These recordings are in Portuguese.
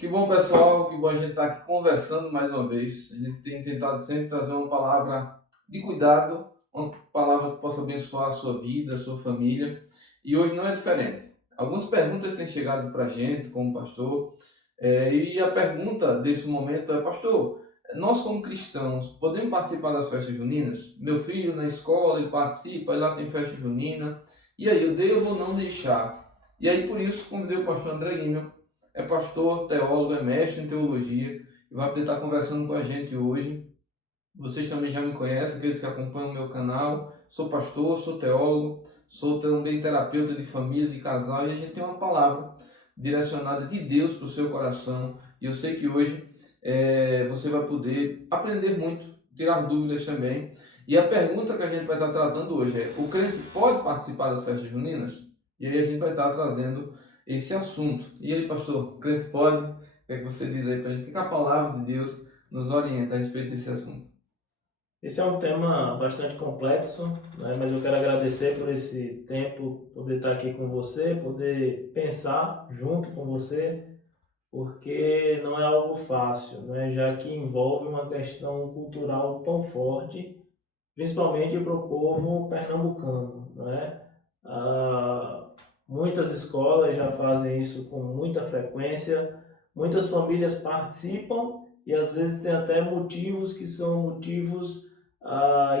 Que bom, pessoal, que bom a gente estar aqui conversando mais uma vez. A gente tem tentado sempre trazer uma palavra de cuidado, uma palavra que possa abençoar a sua vida, a sua família. E hoje não é diferente. Algumas perguntas têm chegado para a gente, como pastor, e a pergunta desse momento é: pastor, nós como cristãos podemos participar das festas juninas? Meu filho na escola ele participa, lá tem festa junina. E aí, eu devo ou não deixar? E aí, por isso, convidei o pastor André Guima, é pastor, teólogo, é mestre em teologia e vai poder estar conversando com a gente hoje. Vocês também já me conhecem, aqueles que acompanham o meu canal. Sou pastor, sou teólogo, sou também terapeuta de família, de casal e a gente tem uma palavra direcionada de Deus para o seu coração. E eu sei que hoje você vai poder aprender muito, tirar dúvidas também. E a pergunta que a gente vai estar tratando hoje é: o crente pode participar das festas juninas? E aí a gente vai estar trazendo esse assunto. E aí, pastor, o crente pode? O que é que você diz aí para a gente? O que a palavra de Deus nos orienta a respeito desse assunto? Esse é um tema bastante complexo, né? Mas eu quero agradecer por esse tempo, poder estar aqui com você, poder pensar junto com você, porque não é algo fácil, né? Já que envolve uma questão cultural tão forte, principalmente para o povo pernambucano, né? Muitas escolas já fazem isso com muita frequência, muitas famílias participam e às vezes tem até motivos que são motivos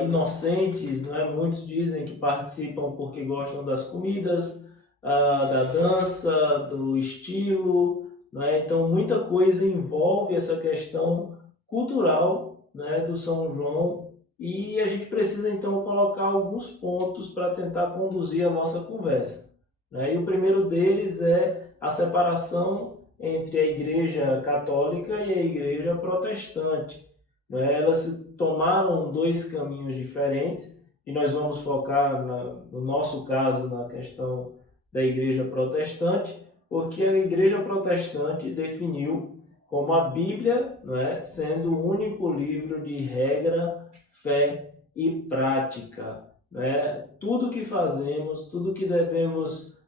inocentes, não é? Muitos dizem que participam porque gostam das comidas, da dança, do estilo, não é? Então muita coisa envolve essa questão cultural, né, do São João e a gente precisa então colocar alguns pontos para tentar conduzir a nossa conversa, né? E o primeiro deles é a separação entre a Igreja Católica e a Igreja Protestante, né? Elas se tomaram dois caminhos diferentes e nós vamos focar, no nosso caso, na questão da Igreja Protestante, porque a Igreja Protestante definiu como a Bíblia, não é, sendo o único livro de regra, fé e prática. Né? Tudo que fazemos, tudo que devemos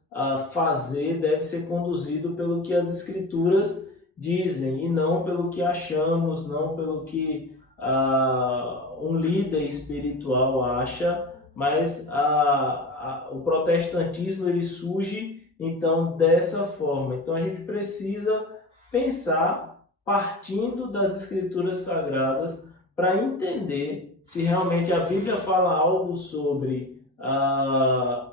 fazer deve ser conduzido pelo que as Escrituras dizem e não pelo que achamos, não pelo que um líder espiritual acha, mas o protestantismo ele surge então dessa forma. Então a gente precisa pensar partindo das Escrituras Sagradas para entender se realmente a Bíblia fala algo sobre a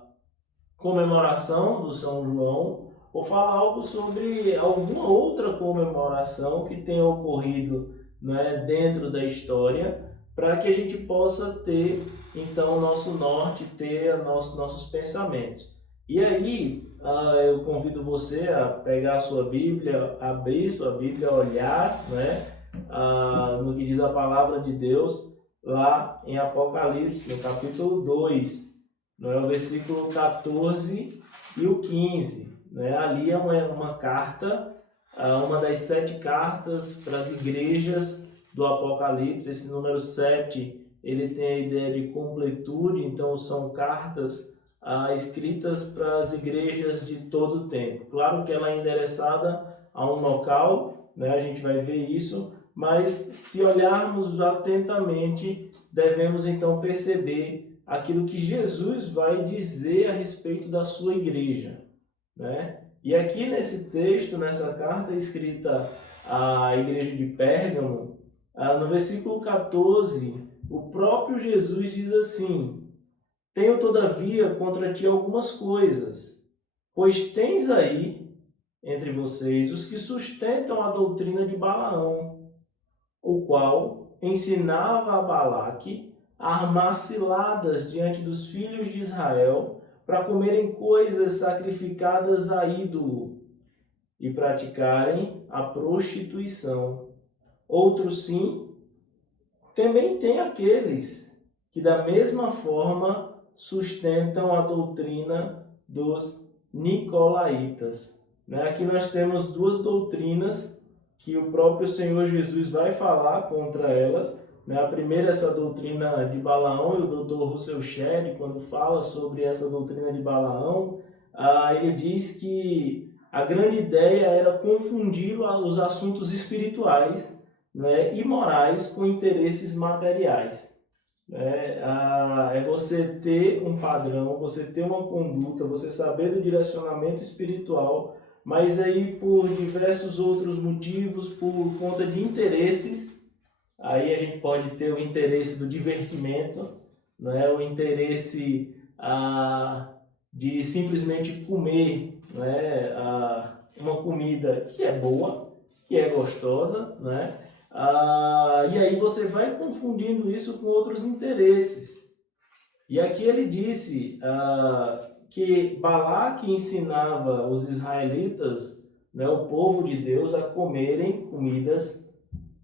comemoração do São João ou fala algo sobre alguma outra comemoração que tenha ocorrido, né, dentro da história, para que a gente possa ter então o nosso norte, ter nossos pensamentos. E aí eu convido você a pegar a sua Bíblia, abrir sua Bíblia, olhar, né, no que diz a palavra de Deus lá em Apocalipse, no capítulo 2, não é o versículo 14 e o 15. Né? Ali é uma carta, uma das 7 cartas para as igrejas do Apocalipse. Esse número 7 ele tem a ideia de completude, então são cartas escritas para as igrejas de todo o tempo. Claro que ela é endereçada a um local, né? A gente vai ver isso, mas se olharmos atentamente, devemos então perceber aquilo que Jesus vai dizer a respeito da sua igreja, né? E aqui nesse texto, nessa carta escrita à igreja de Pérgamo, no versículo 14, o próprio Jesus diz assim: tenho todavia contra ti algumas coisas, pois tens aí entre vocês os que sustentam a doutrina de Balaão, o qual ensinava a Balaque a armar ciladas diante dos filhos de Israel para comerem coisas sacrificadas a ídolo e praticarem a prostituição. Outros sim, também tem aqueles que da mesma forma sustentam a doutrina dos nicolaítas. Aqui nós temos duas doutrinas que o próprio Senhor Jesus vai falar contra elas. A primeira é essa doutrina de Balaão, e o Dr. Russell Shedd, quando fala sobre essa doutrina de Balaão, ele diz que a grande ideia era confundir os assuntos espirituais, né, e morais com interesses materiais. É você ter um padrão, você ter uma conduta, você saber do direcionamento espiritual, mas aí por diversos outros motivos, por conta de interesses, aí a gente pode ter o interesse do divertimento, né? O interesse de simplesmente comer, né? Uma comida que é boa, que é gostosa, né? E aí você vai confundindo isso com outros interesses. E aqui ele disse que Balaque ensinava os israelitas, né, o povo de Deus, a comerem comidas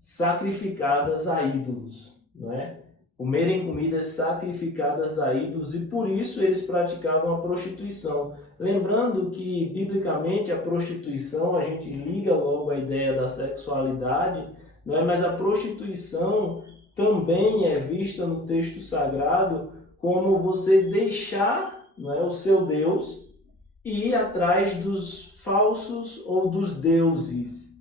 sacrificadas a ídolos, né? Comerem comidas sacrificadas a ídolos, e por isso eles praticavam a prostituição. Lembrando que, biblicamente, a prostituição, a gente liga logo a ideia da sexualidade, não é? Mas a prostituição também é vista no texto sagrado como você deixar, não é, o seu Deus e ir atrás dos falsos ou dos deuses.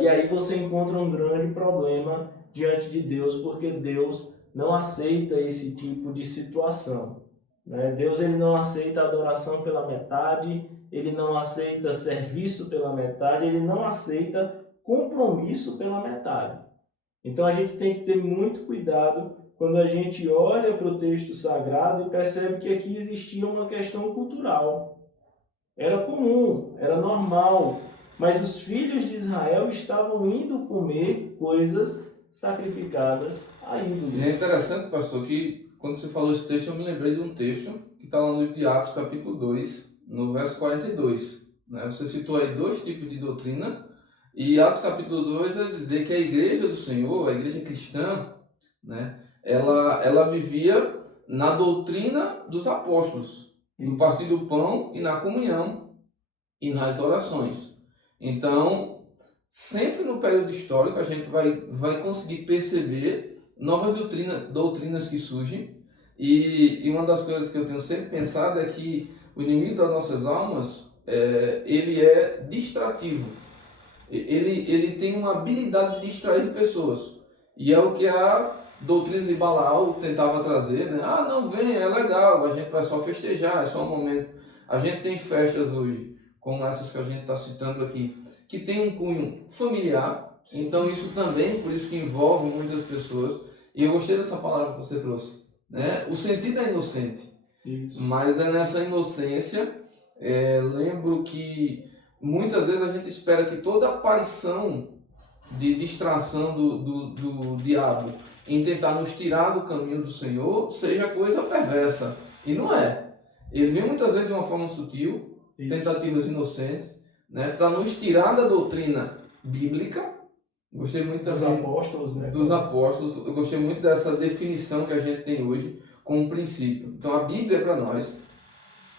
E aí você encontra um grande problema diante de Deus, porque Deus não aceita esse tipo de situação, né? Deus, ele não aceita adoração pela metade, ele não aceita serviço pela metade, ele não aceita compromisso pela metade. Então a gente tem que ter muito cuidado quando a gente olha para o texto sagrado e percebe que aqui existia uma questão cultural. Era comum, era normal, mas os filhos de Israel estavam indo comer coisas sacrificadas a ídolos. E é interessante, pastor, que quando você falou esse texto, eu me lembrei de um texto que está lá no livro de Atos, capítulo 2, no verso 42. Né? Você citou aí dois tipos de doutrina, e Atos capítulo 2 vai dizer que a igreja do Senhor, a igreja cristã, né, ela vivia na doutrina dos apóstolos, no partir do pão e na comunhão e nas orações. Então, sempre no período histórico a gente vai conseguir perceber novas doutrinas que surgem, e uma das coisas que eu tenho sempre pensado é que o inimigo das nossas almas, ele é distrativo. Ele tem uma habilidade de distrair pessoas, e é o que a doutrina de Balaão tentava trazer, né? Não, vem, é legal, a gente vai só festejar, é só um momento. A gente tem festas hoje, como essas que a gente está citando aqui, que tem um cunho familiar. Sim. Então isso também, por isso que envolve muitas pessoas, e eu gostei dessa palavra que você trouxe, né? O sentido é inocente, isso. Mas é nessa inocência, lembro que muitas vezes a gente espera que toda aparição de distração do diabo em tentar nos tirar do caminho do Senhor seja coisa perversa. E não é. Ele vem muitas vezes de uma forma sutil, isso. Tentativas inocentes, né, para nos tirar da doutrina bíblica. Gostei muito dos também apóstolos, né? Dos apóstolos. Eu gostei muito dessa definição que a gente tem hoje como princípio. Então a Bíblia para nós,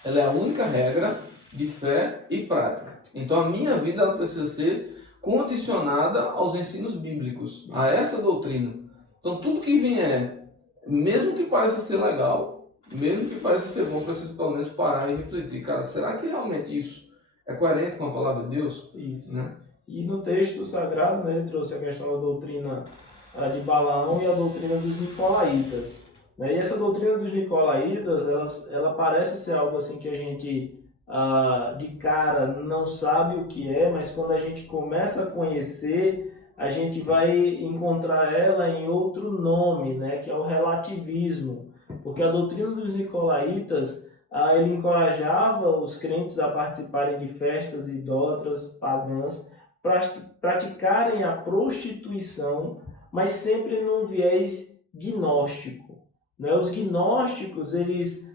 ela é a única regra de fé e prática. Então a minha vida ela precisa ser condicionada aos ensinos bíblicos, a essa doutrina. Então tudo que vier, mesmo que pareça ser legal, mesmo que pareça ser bom, preciso pelo menos parar e refletir. Cara, será que realmente isso é coerente com a palavra de Deus? Isso. Né? E no texto sagrado, né, ele trouxe a questão da doutrina de Balaão e a doutrina dos nicolaítas. Né? E essa doutrina dos nicolaítas, ela parece ser algo assim que a gente de cara não sabe o que é, mas quando a gente começa a conhecer, a gente vai encontrar ela em outro nome, né, que é o relativismo. Porque a doutrina dos nicolaítas, ele encorajava os crentes a participarem de festas idólatras, pagãs, praticarem a prostituição, mas sempre num viés gnóstico. Né? Os gnósticos, eles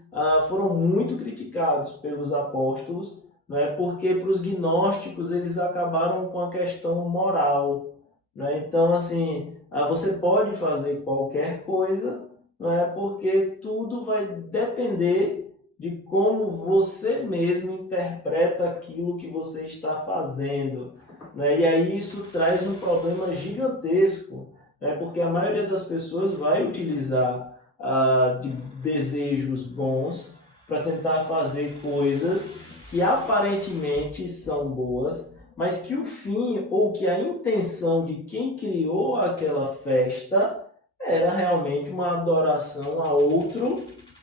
foram muito criticados pelos apóstolos, né? Porque para os gnósticos eles acabaram com a questão moral. Né? Então, assim, você pode fazer qualquer coisa, não é? Porque tudo vai depender de como você mesmo interpreta aquilo que você está fazendo. Né? E aí isso traz um problema gigantesco, né? Porque a maioria das pessoas vai utilizar de desejos bons para tentar fazer coisas que aparentemente são boas, mas que o fim ou que a intenção de quem criou aquela festa era realmente uma adoração a outro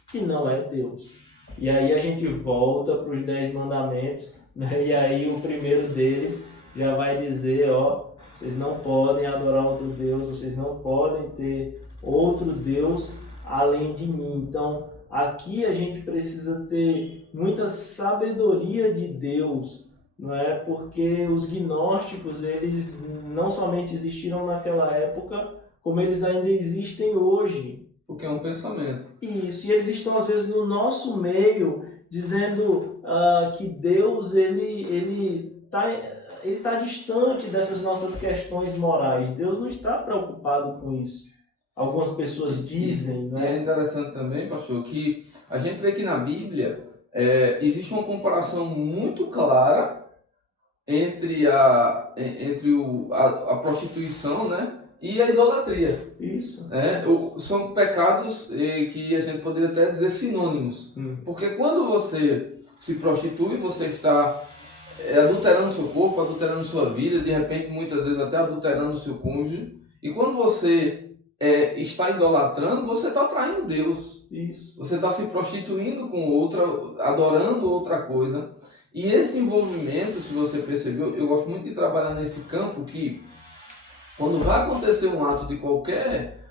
que não é Deus. E aí a gente volta para os 10 mandamentos, né? E aí o primeiro deles já vai dizer, ó, vocês não podem adorar outro Deus, vocês não podem ter outro Deus além de mim. Então, aqui a gente precisa ter muita sabedoria de Deus, não é? Porque os gnósticos, eles não somente existiram naquela época, como eles ainda existem hoje. Porque é um pensamento. Isso, e eles estão às vezes no nosso meio, dizendo que Deus ele tá distante dessas nossas questões morais. Deus não está preocupado com isso. Algumas pessoas dizem, E né? é interessante também, pastor, que a gente vê que na Bíblia existe uma comparação muito clara entre a prostituição, né, e a idolatria. Isso. São pecados que a gente poderia até dizer sinônimos. Porque quando você se prostitui, você está adulterando seu corpo, adulterando sua vida, de repente, muitas vezes até adulterando seu cônjuge. E quando você está idolatrando, você está traindo Deus. Isso. Você está se prostituindo com outra, adorando outra coisa. E esse envolvimento, se você percebeu, eu gosto muito de trabalhar nesse campo que, quando vai acontecer um ato de qualquer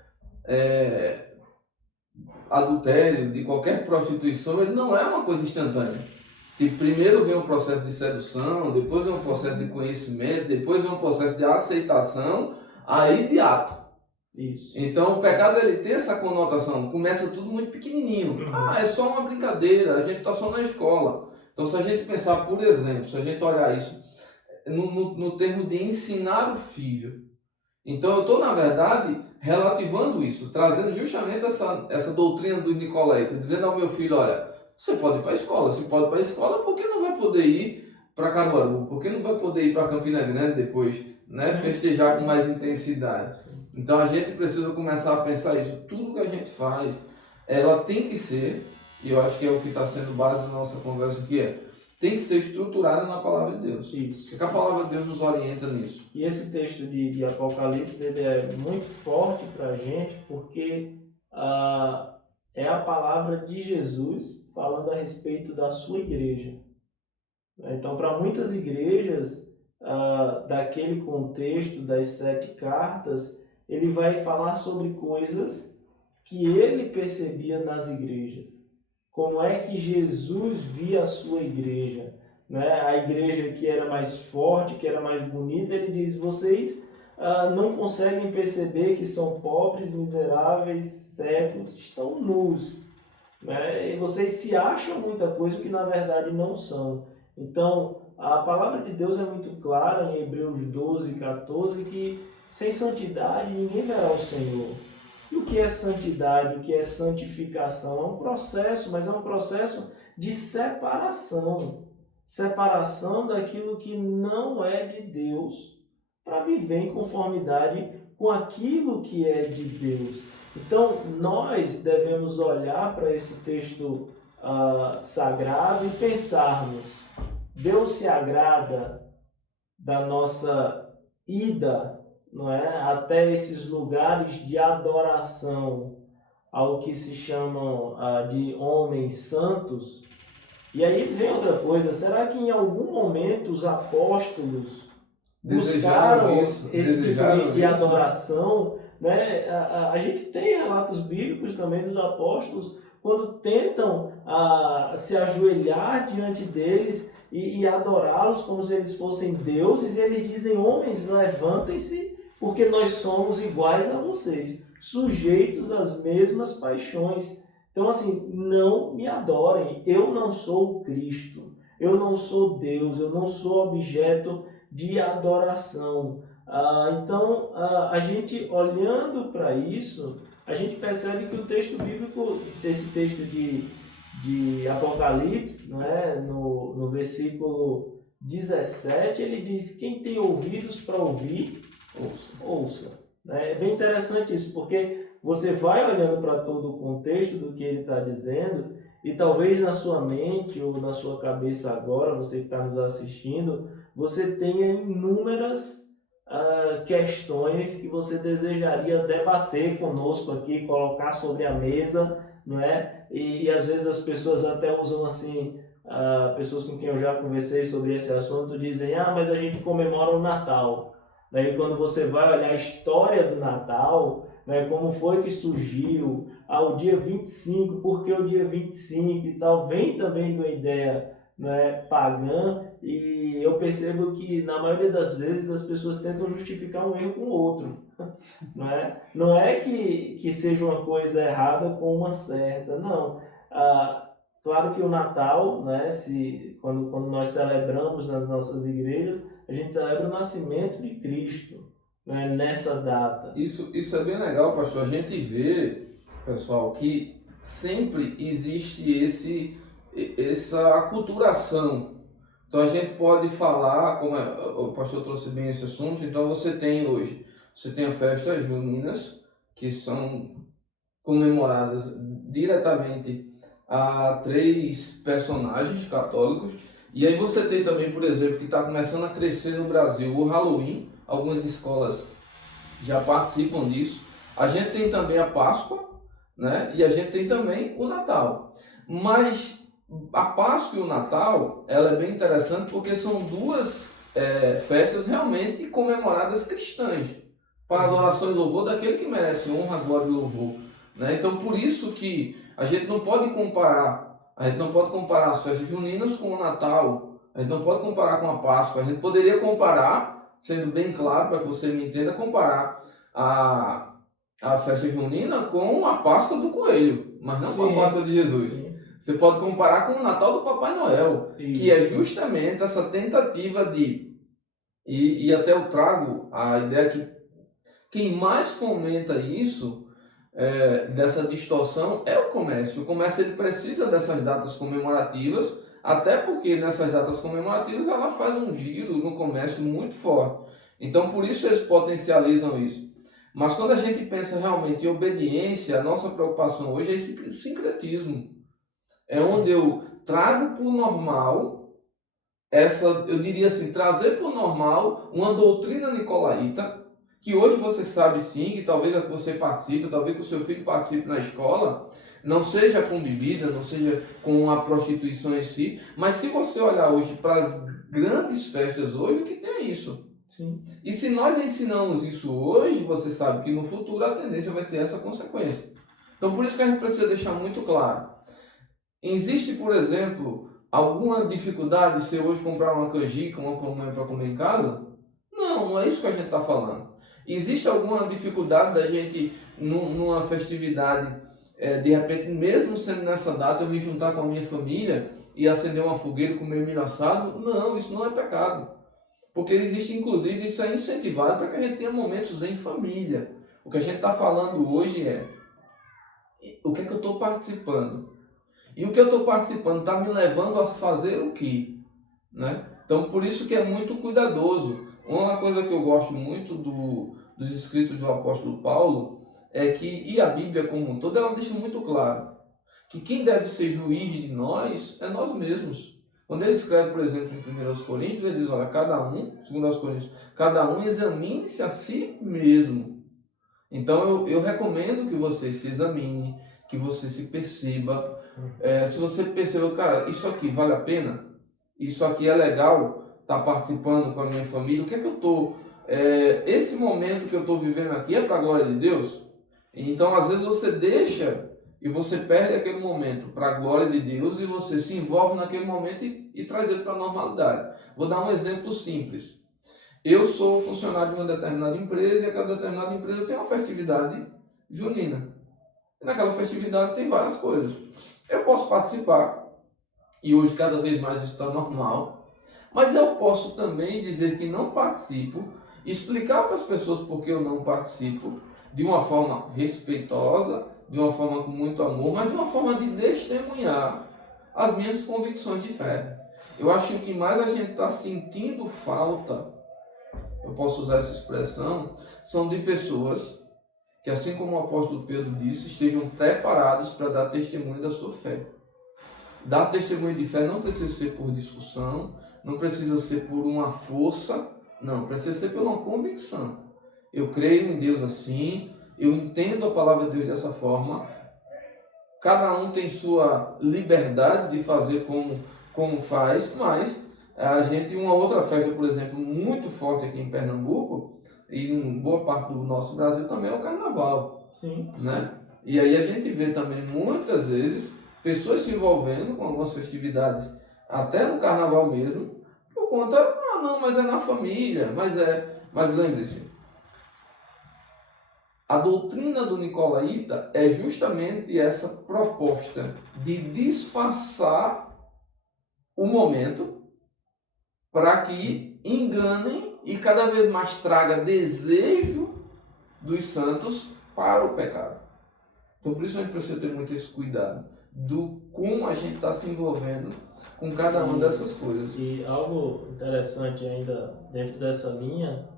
adultério, de qualquer prostituição, ele não é uma coisa instantânea. E primeiro vem um processo de sedução, depois vem um processo de conhecimento, depois vem um processo de aceitação, aí de ato. Isso. Então o pecado ele tem essa conotação, começa tudo muito pequenininho. É só uma brincadeira, a gente está só na escola. Então se a gente pensar, por exemplo, se a gente olhar isso no termo de ensinar o filho, então eu estou na verdade relativando isso, trazendo justamente essa doutrina do Nicoleto, dizendo ao meu filho, olha, você pode ir para a escola, se pode ir para a escola, por que não vai poder ir para Caruaru? Por que não vai poder ir para Campina Grande depois, né? Festejar com mais intensidade? Então a gente precisa começar a pensar isso. Tudo que a gente faz, ela tem que ser, e eu acho que é o que está sendo base da nossa conversa aqui, tem que ser estruturada na palavra de Deus. Isso. Porque a palavra de Deus nos orienta nisso. E esse texto de Apocalipse ele é muito forte para a gente, porque é a palavra de Jesus falando a respeito da sua igreja. Então, para muitas igrejas, daquele contexto das 7 cartas, ele vai falar sobre coisas que ele percebia nas igrejas. Como é que Jesus via a sua igreja? Né? A igreja que era mais forte, que era mais bonita, ele diz, vocês não conseguem perceber que são pobres, miseráveis, cegos, estão nus. Né? E vocês se acham muita coisa que na verdade não são. Então, a palavra de Deus é muito clara em Hebreus 12, 14, que sem santidade ninguém verá o Senhor. E o que é santidade, o que é santificação? É um processo, mas é um processo de separação. Separação daquilo que não é de Deus para viver em conformidade com aquilo que é de Deus. Então, nós devemos olhar para esse texto sagrado e pensarmos, Deus se agrada da nossa ida, não é, até esses lugares de adoração ao que se chamam de homens santos? E aí vem outra coisa, será que em algum momento os apóstolos buscaram esse tipo de adoração? Né? A gente tem relatos bíblicos também dos apóstolos quando tentam se ajoelhar diante deles e adorá-los como se eles fossem deuses, e eles dizem, homens, levantem-se, porque nós somos iguais a vocês, sujeitos às mesmas paixões. Então, assim, não me adorem, eu não sou o Cristo, eu não sou Deus, eu não sou objeto de adoração. Então, a gente olhando para isso, a gente percebe que o texto bíblico, esse texto de Apocalipse, né, no versículo 17, ele diz, quem tem ouvidos para ouvir, ouça. É bem interessante isso, porque você vai olhando para todo o contexto do que ele está dizendo E talvez na sua mente ou na sua cabeça agora, você que está nos assistindo, você tenha inúmeras questões que você desejaria debater conosco aqui, colocar sobre a mesa, não é? E às vezes as pessoas até usam assim, pessoas com quem eu já conversei sobre esse assunto dizem, mas a gente comemora o Natal. Daí quando você vai olhar a história do Natal, né, como foi que surgiu, o dia 25, por que o dia 25 e tal, vem também de uma ideia, né, pagã, e eu percebo que na maioria das vezes as pessoas tentam justificar um erro com o outro. Não é que seja uma coisa errada com uma certa, não. Claro que o Natal, né, quando nós celebramos nas nossas igrejas, a gente celebra o nascimento de Cristo, né, nessa data. Isso é bem legal, pastor. A gente vê, pessoal, que sempre existe essa aculturação. Então a gente pode falar, como o pastor trouxe bem esse assunto, então você tem as festas juninas, que são comemoradas diretamente a 3 personagens católicos, e aí você tem também, por exemplo, que está começando a crescer no Brasil, o Halloween. Algumas escolas já participam disso. A gente tem também a Páscoa, né? E a gente tem também o Natal. Mas a Páscoa e o Natal, ela é bem interessante porque são duas festas realmente comemoradas cristãs, para adoração e louvor daquele que merece honra, glória e louvor, né? Então por isso que a gente não pode comparar as festas juninas com o Natal, a gente não pode comparar com a Páscoa. A gente poderia comparar, sendo bem claro para que você me entenda, comparar a festa junina com a Páscoa do Coelho, mas não com a Páscoa de Jesus. Sim. Você pode comparar com o Natal do Papai Noel, que é justamente essa tentativa de... E até eu trago a ideia que quem mais fomenta isso, dessa distorção, é o comércio. O comércio ele precisa dessas datas comemorativas, até porque nessas datas comemorativas ela faz um giro no comércio muito forte. Então por isso eles potencializam isso. Mas quando a gente pensa realmente em obediência, a nossa preocupação hoje é esse sincretismo. É onde eu trago para o normal, eu diria assim, trazer para o normal uma doutrina nicolaíta, que hoje você sabe sim, que talvez você participe, talvez que o seu filho participe na escola, não seja com bebida, não seja com a prostituição em si, mas se você olhar hoje para as grandes festas hoje, o que tem é isso. Sim. E se nós ensinamos isso hoje, você sabe que no futuro a tendência vai ser essa consequência. Então por isso que a gente precisa deixar muito claro. Existe, por exemplo, alguma dificuldade se eu hoje comprar uma canjica, uma pamonha para comer em casa? Não é isso que a gente está falando. Existe alguma dificuldade da gente, numa festividade, de repente, mesmo sendo nessa data, eu me juntar com a minha família e acender uma fogueira e comer milho assado? Não, isso não é pecado. Porque existe, inclusive, isso é incentivado para que a gente tenha momentos em família. O que a gente está falando hoje é o que é que eu estou participando. E o que eu estou participando está me levando a fazer o quê? Né? Então, por isso que é muito cuidadoso. Uma coisa que eu gosto muito dos escritos do apóstolo Paulo é que, e a Bíblia como um todo, ela deixa muito claro que quem deve ser juiz de nós é nós mesmos. Quando ele escreve, por exemplo, em 1 Coríntios, ele diz, olha, segundo Coríntios, cada um examine-se a si mesmo. Então eu recomendo que você se examine, que você se perceba. Se você percebeu, cara, isso aqui vale a pena? Isso aqui é legal estar participando com a minha família? O que é que eu estou... esse momento que eu estou vivendo aqui é para a glória de Deus? Então, às vezes você deixa e você perde aquele momento para a glória de Deus e você se envolve naquele momento e traz ele para a normalidade. Vou dar um exemplo simples. Eu sou funcionário de uma determinada empresa e aquela determinada empresa tem uma festividade junina. E naquela festividade tem várias coisas. Eu posso participar, e hoje cada vez mais isso está normal, mas eu posso também dizer que não participo, explicar para as pessoas por que eu não participo, de uma forma respeitosa, de uma forma com muito amor, mas de uma forma de testemunhar as minhas convicções de fé. Eu acho que o que mais a gente está sentindo falta, eu posso usar essa expressão, são de pessoas que, assim como o apóstolo Pedro disse, estejam preparados para dar testemunho da sua fé. Dar testemunho de fé não precisa ser por discussão, não precisa ser por uma força, não, precisa ser por uma convicção. Eu creio em Deus assim, eu entendo a palavra de Deus dessa forma. Cada um tem sua liberdade de fazer como faz, mas a gente, uma outra festa, por exemplo, muito forte aqui em Pernambuco, e em boa parte do nosso Brasil também é o Carnaval. Sim. Né? E aí a gente vê também muitas vezes pessoas se envolvendo com algumas festividades, até no Carnaval mesmo, por conta, não, mas é na família, mas lembre-se, a doutrina do Nicolaíta é justamente essa proposta de disfarçar o momento para que enganem e cada vez mais traga desejo dos santos para o pecado. Então por isso a gente precisa ter muito esse cuidado do como a gente está se envolvendo com cada uma dessas coisas. E algo interessante ainda dentro dessa linha,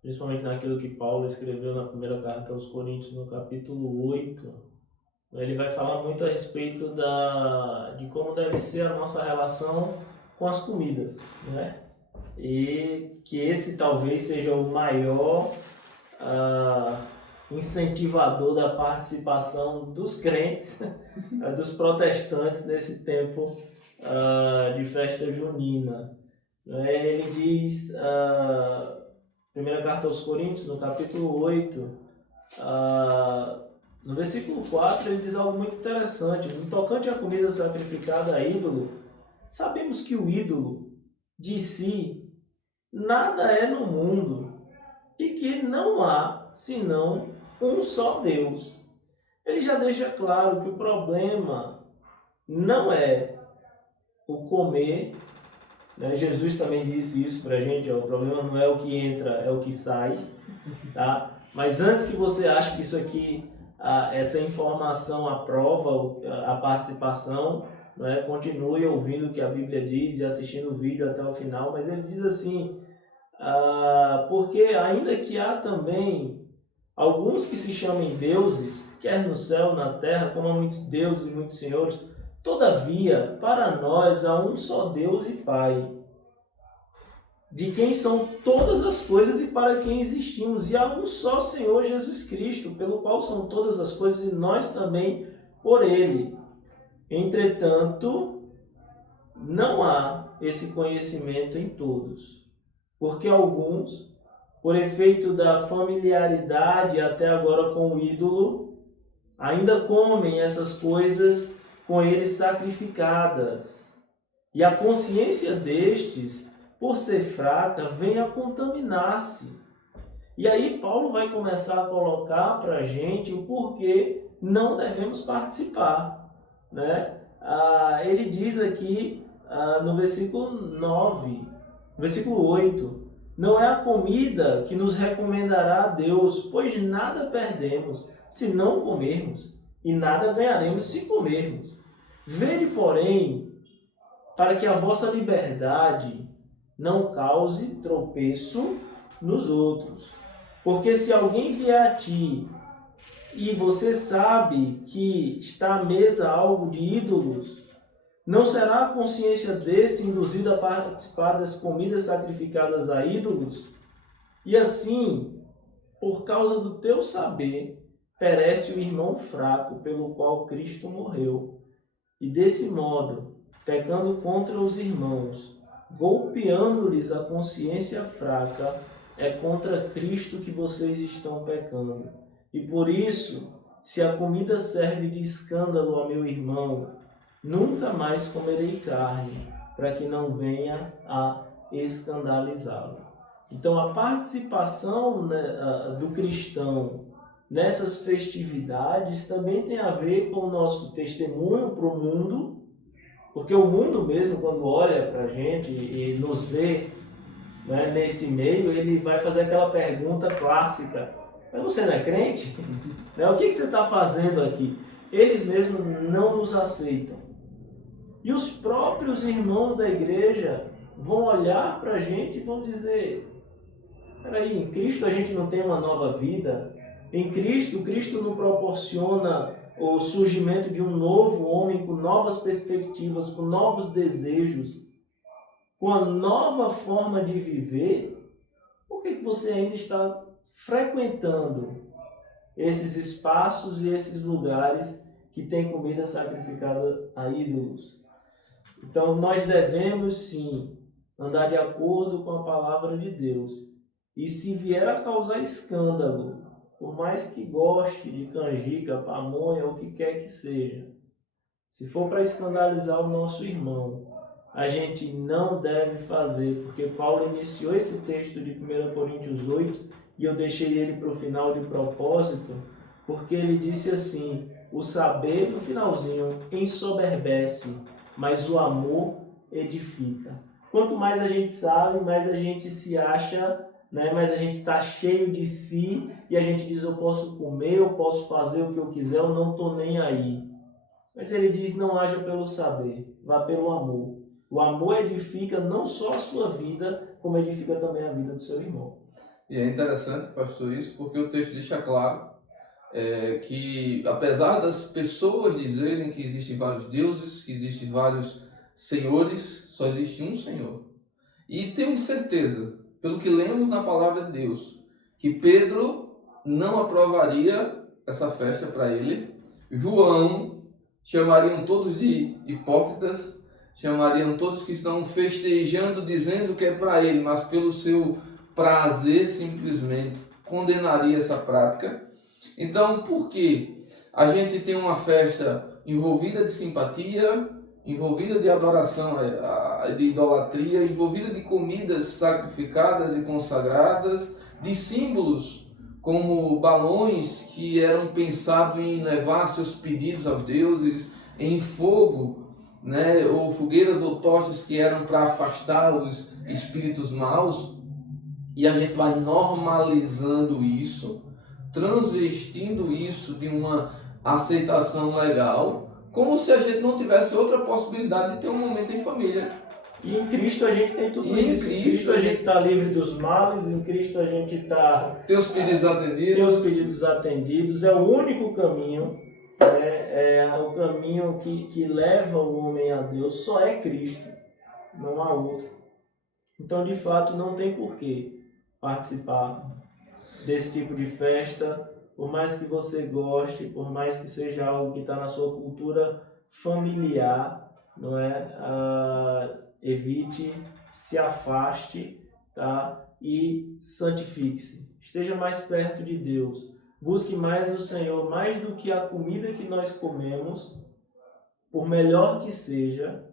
principalmente naquilo que Paulo escreveu na primeira carta aos Coríntios, no capítulo 8, ele vai falar muito a respeito de como deve ser a nossa relação com as comidas, né? E que esse talvez seja o maior incentivador da participação dos crentes, dos protestantes nesse tempo de festa junina. Ele diz, primeira carta aos Coríntios, no capítulo 8, no versículo 4, ele diz algo muito interessante. No tocante à comida sacrificada a ídolo, sabemos que o ídolo de si nada é no mundo e que não há senão um só Deus. Ele já deixa claro que o problema não é o comer, né? Jesus também disse isso pra gente, o problema não é o que entra, é o que sai, tá? Mas antes que você ache que isso aqui, essa informação aprova a participação, né? Continue ouvindo o que a Bíblia diz e assistindo o vídeo até o final, mas ele diz assim, porque ainda que há também alguns que se chamem deuses, quer no céu, na terra, como há muitos deuses e muitos senhores, todavia, para nós há um só Deus e Pai, de quem são todas as coisas e para quem existimos, e há um só Senhor Jesus Cristo, pelo qual são todas as coisas e nós também por Ele. Entretanto, não há esse conhecimento em todos, porque alguns, por efeito da familiaridade até agora com o ídolo, ainda comem essas coisas com ele sacrificadas. E a consciência destes, por ser fraca, vem a contaminar-se. E aí Paulo vai começar a colocar para a gente o porquê não devemos participar, né? Ele diz aqui no versículo 9, versículo 8, não é a comida que nos recomendará a Deus, pois nada perdemos se não comermos, e nada ganharemos se comermos. Vede, porém, para que a vossa liberdade não cause tropeço nos outros. Porque se alguém vier a ti e você sabe que está à mesa algo de ídolos, não será a consciência desse induzido a participar das comidas sacrificadas a ídolos? E assim, por causa do teu saber, perece o irmão fraco pelo qual Cristo morreu. E desse modo, pecando contra os irmãos, golpeando-lhes a consciência fraca, é contra Cristo que vocês estão pecando. E por isso, se a comida serve de escândalo ao meu irmão, nunca mais comerei carne, para que não venha a escandalizá-lo. Então, a participação, né, do cristão nessas festividades também tem a ver com o nosso testemunho para o mundo, porque o mundo mesmo, quando olha para a gente e nos vê, né, nesse meio, ele vai fazer aquela pergunta clássica: mas você não é crente? O que você está fazendo aqui? Eles mesmos não nos aceitam. E os próprios irmãos da igreja vão olhar para a gente e vão dizer: peraí, em Cristo a gente não tem uma nova vida? Em Cristo, Cristo não proporciona o surgimento de um novo homem com novas perspectivas, com novos desejos, com a nova forma de viver, por que você ainda está frequentando esses espaços e esses lugares que têm comida sacrificada a ídolos? Então, nós devemos sim andar de acordo com a palavra de Deus. E se vier a causar escândalo, por mais que goste de canjica, pamonha, ou o que quer que seja, se for para escandalizar o nosso irmão, a gente não deve fazer, porque Paulo iniciou esse texto de 1 Coríntios 8 e eu deixei ele para o final de propósito, porque ele disse assim: o saber, no finalzinho, ensoberbece, mas o amor edifica. Quanto mais a gente sabe, mais a gente se acha, né? Mais a gente está cheio de si e a gente diz: eu posso comer, eu posso fazer o que eu quiser, eu não estou nem aí. Mas ele diz: não haja pelo saber, vá pelo amor. O amor edifica não só a sua vida, como edifica também a vida do seu irmão. E é interessante, pastor, isso, porque o texto deixa claro que, apesar das pessoas dizerem que existem vários deuses, que existem vários senhores, só existe um Senhor. E temos certeza, pelo que lemos na palavra de Deus, que Pedro não aprovaria essa festa para ele. João chamariam todos de hipócritas, chamariam todos que estão festejando, dizendo que é para ele, mas pelo seu prazer simplesmente condenaria essa prática. Então, por que a gente tem uma festa envolvida de simpatia, envolvida de adoração, de idolatria, envolvida de comidas sacrificadas e consagradas, de símbolos como balões que eram pensados em levar seus pedidos aos deuses, em fogo, né, ou fogueiras ou tochas que eram para afastar os espíritos maus, e a gente vai normalizando isso, transvestindo isso de uma aceitação legal, como se a gente não tivesse outra possibilidade de ter um momento em família. E em Cristo a gente tem tudo isso. Em Cristo a gente está livre dos males, em Cristo a gente está... Tem os pedidos atendidos. Tem os pedidos atendidos, é o único caminho, é o caminho que leva o homem a Deus, só é Cristo, não há outro. Então, de fato, não tem porquê participar desse tipo de festa, por mais que você goste, por mais que seja algo que está na sua cultura familiar, não é? Evite, se afaste, tá? E santifique-se. Esteja mais perto de Deus. Busque mais o Senhor, mais do que a comida que nós comemos. Por melhor que seja,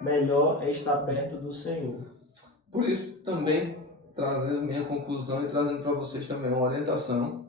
melhor é estar perto do Senhor. Por isso, também, trazendo minha conclusão e trazendo para vocês também uma orientação,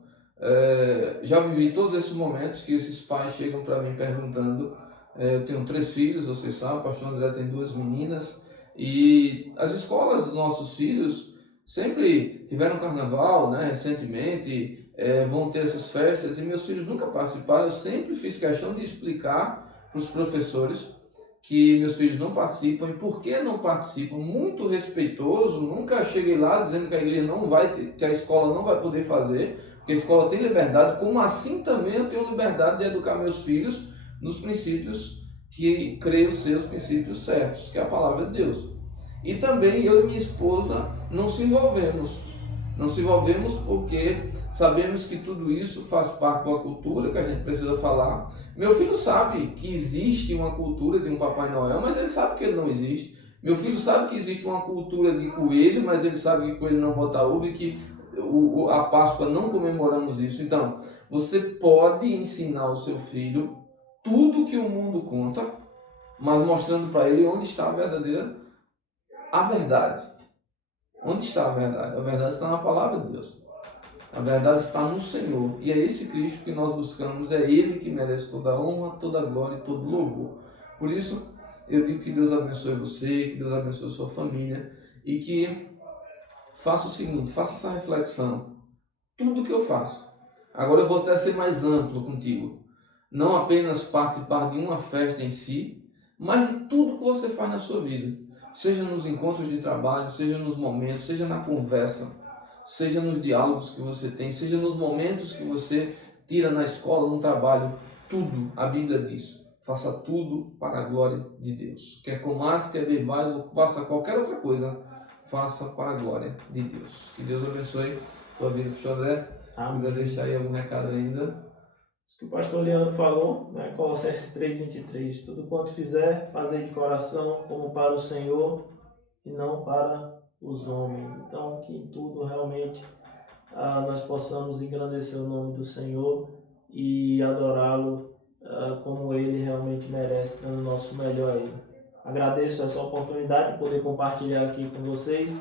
já vivi todos esses momentos que esses pais chegam para mim perguntando. Eu tenho 3 filhos, vocês sabem, o pastor André tem 2 meninas, e as escolas dos nossos filhos sempre tiveram carnaval, né, recentemente, vão ter essas festas, e meus filhos nunca participaram. Eu sempre fiz questão de explicar para os professores que meus filhos não participam e por que não participam, muito respeitoso. Nunca cheguei lá dizendo que a igreja não vai ter, que a escola não vai poder fazer, porque a escola tem liberdade, como assim também eu tenho liberdade de educar meus filhos nos princípios que creio ser os princípios certos, que é a palavra de Deus. E também eu e minha esposa não se envolvemos porque sabemos que tudo isso faz parte de uma cultura que a gente precisa falar. Meu filho sabe que existe uma cultura de um Papai Noel, mas ele sabe que ele não existe. Meu filho sabe que existe uma cultura de coelho, mas ele sabe que coelho não bota ovo e que a Páscoa não comemoramos isso. Então, você pode ensinar o seu filho tudo que o mundo conta, mas mostrando para ele onde está a verdade. Onde está a verdade? A verdade está na palavra de Deus. A verdade está no Senhor. E é esse Cristo que nós buscamos, é Ele que merece toda a honra, toda a glória e todo louvor. Por isso, eu digo que Deus abençoe você, que Deus abençoe sua família e que faça o seguinte, faça essa reflexão. Tudo que eu faço. Agora eu vou até ser mais amplo contigo. Não apenas participar de uma festa em si, mas de tudo que você faz na sua vida. Seja nos encontros de trabalho, seja nos momentos, seja na conversa, seja nos diálogos que você tem, seja nos momentos que você tira na escola, no trabalho. tudo, a Bíblia diz, faça tudo para a glória de Deus. Quer comas, quer bebais, ou faça qualquer outra coisa, faça para a glória de Deus. Que Deus abençoe a tua vida, pastor André. Amém. Ainda deixar aí algum recado ainda? Isso que o pastor Leandro falou, né? Colossenses 3:23. Tudo quanto fizer, fazei de coração como para o Senhor e não para os homens. Então, que em tudo realmente nós possamos engrandecer o nome do Senhor e adorá-lo como Ele realmente merece, dando o nosso melhor a Ele. Agradeço essa oportunidade de poder compartilhar aqui com vocês,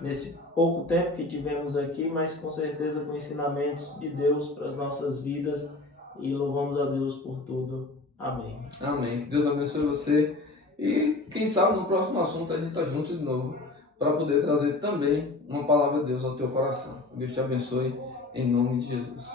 nesse pouco tempo que tivemos aqui, mas com certeza com ensinamentos de Deus para as nossas vidas, e louvamos a Deus por tudo. Amém. Amém. Deus abençoe você. E quem sabe no próximo assunto a gente está junto de novo para poder trazer também uma palavra de Deus ao teu coração. Deus te abençoe em nome de Jesus.